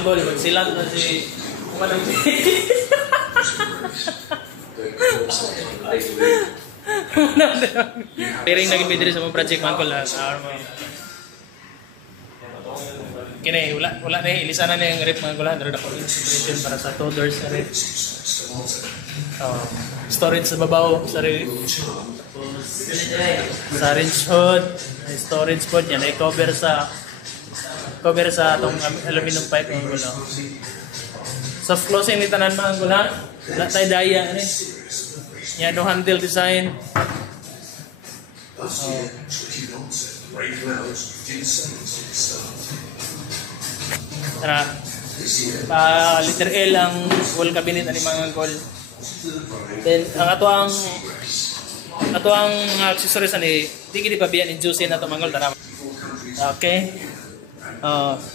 Manggol, magsilang na si... Manang Piring naging bidri sa mga project Manggol ha. Kini, wala na ilisa na yung rip Manggol ha. Naroon ako inspiration para sa 2 doors na rip. Storage sa babaw sa rip. Sa wrench hood, storage pod yan ay cover sa atong aluminum pipe Manggol ha. Soft closing ni tanan Manggol ha. Wala tayo daya ni. Yan no handle design. Tara. Letter L ang wall cabinet ani Manggol. Then ang ato ang accessories ani di gid pabiyan ni Jusin ato Manggol tara. Okay.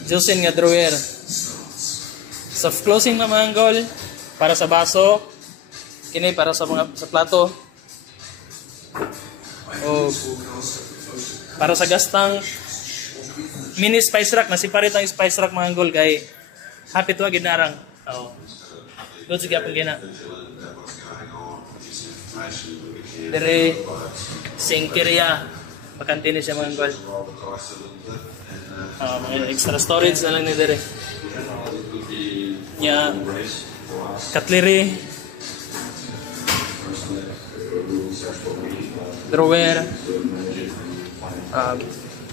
Jusin nga drawer. Soft closing na Manggol para sa baso. Kini para sa plato. O para sa gastang mini spice rack na separate ang spice rack Manggol kay hapit wa ginarang. Good sige apong gina. Dire singkirya bakante siya Manggol. Mga extra storage na lang ni dire. Nya cutlery, drawer,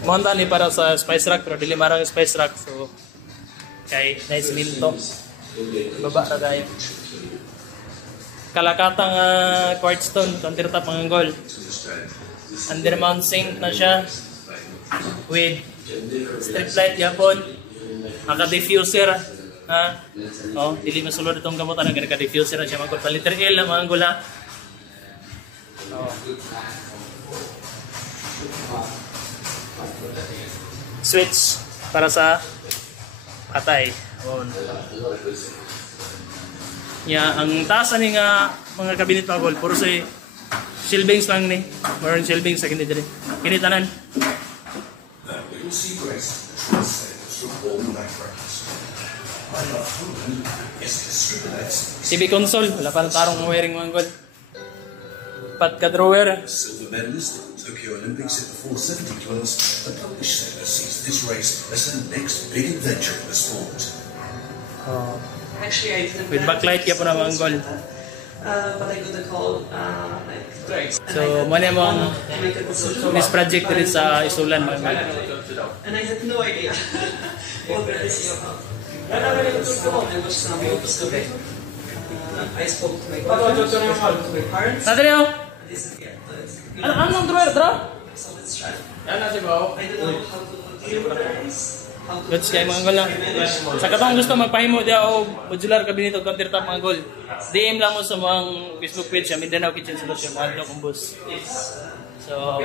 monta ni para sa spice rack pero dili marang spice rack so kay nice minto baba ra dayon kalakatang quartz stone countertop Manggol undermount sink na siya with strip light yapon naka diffuser dili masulod itong gamutan ang naka-diffuser na siya Manggol. Paliter L na Manggol ha. Switch para sa patay. Ang taas ani nga mga cabinet Manggol puro sa shelvings lang ni. Meron shelvings sa kini diri. Kini tanan. TV console, wala pa tarong wiring Manggol. Pat ka drawer. Silver medalist Tokyo Olympics at the 470 class, the Polish sailor sees this race as the next big adventure in the sport. With backlight ya po na Manggol. But I got a call like so mo na mong this project rin sa Isulan Manggol. And I had no idea what this is about. I watched some videos of it. I spoke to my parents. Nadrio. This is Anong drawer dra? so let's try. Yan na sibaw. I don't know how to organize. Goods kay Manggol lang. Sa katong gusto magpahimo dia o modular cabinet o countertop Manggol. DM lang mo sa mga Facebook page sa Mindanao Kitchen Solution Aldo Kumbus. So